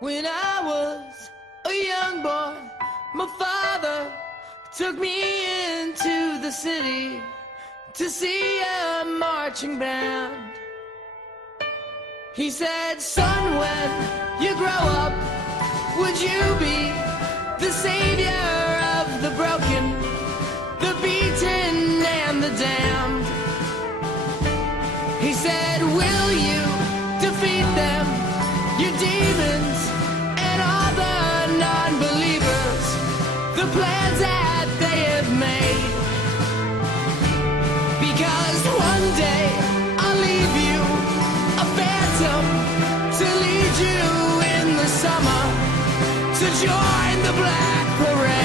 When I was a young boy, my father took me into the city to see a marching band. He said, son, when you grow up, would you be the savior of the broken, the beaten, and the damned? He said, will you defeat them, your demons, and all the non-believers, the plans that they have made? Because one day I'll leave you a phantom to lead you in the summer to join the Black Parade.